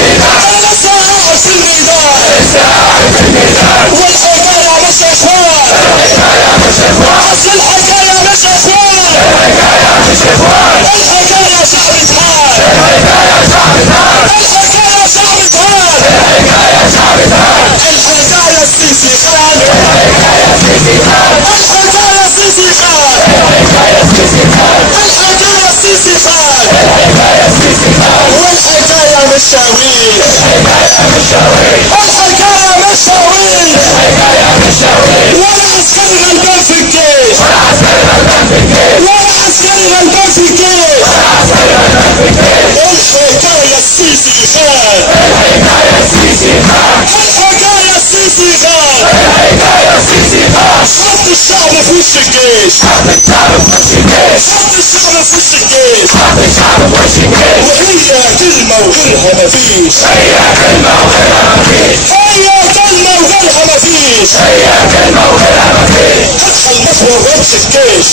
انا لسه قاعد في الميدان والحكايه مش اخوان اصل الحكايه مش اخوان الحكايه شعب ثان الحكايه شعب ثان الحكايه السيسي خان الحكايه السيسي خان الحكايه السيسي خان والحكايه مشاوير الحكايه مشاوير ولا عسكري غلبان في الجيش ولا عسكري غلبان في الجيش الحكايه السيسي خان الحكايه السيسي خان حط الشعب في وش الجيش حط الشعب في وش الجيش وهي كلمة وغيرها مفيش اصحى المطوى رأس الجيش